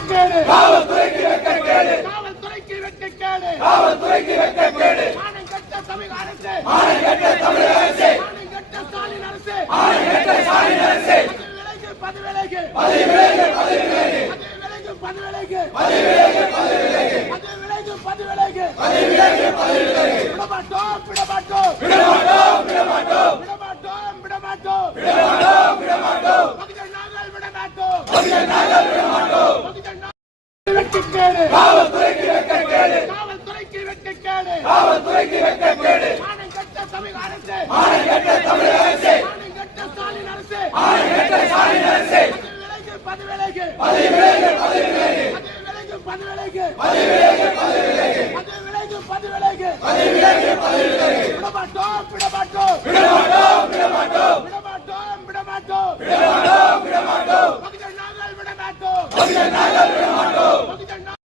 வெட்கக்கேடு காவல்துறைக்கு வெட்கக்கேடு காவல்துறைக்கு வெட்கக்கேடு காவல்துறைக்கு வெட்கக்கேடு மானங்கெட்ட தமிழக அரசு மானங்கெட்ட தமிழக அரசு மானங்கெட்ட ஸ்டாலின் அரசு மானங்கெட்ட ஸ்டாலின் அரசு பதவி விலகு பதவி விலகு பதவி விலகு பதவி விலகு பதவி விலகு பதவி விலகு பதவி விலகு பதவி விலகு பதவி விலகு பதவி விலகு விடமாட்டோம் விடமாட்டோம் விடமாட்டோம் விடமாட்டோம் விடமாட்டோம் விடமாட்டோம் விடமாட்டோம் விடமாட்டோம் பகுதிகள் நாங்கள் விடமாட்டோம் பகுதிகள் நாங்கள் விடமாட்டோம் பகுதிகள் வெட்கக்கேடு காவல்துறைக்கு வெட்கக்கேடு காவல்துறைக்கு வெட்கக்கேடு காவல்துறைக்கு வெட்கக்கேடு மானங்கெட்ட தமிழக அரசு மானங்கெட்ட தமிழக அரசு மானங்கெட்ட ஸ்டாலின் அரசு மானங்கெட்ட ஸ்டாலின் அரசு பதவி விலகு பதவி விலகு பதவி விலகு பதவி விலகு பதவி விலகு பதவி விலகு பதவி விலகு பதவி விலகு பதவி விலகு பதவி விலகு விடமாட்டோம் விடமாட்டோம் விடமாட்டோம் விடமாட்டோம் விடமாட்டோம் விடமாட்டோம் விடமாட்டோம் விடமாட்டோம் பகுதிகள் நாங்கள் விடமாட்டோம் பகுதிகள்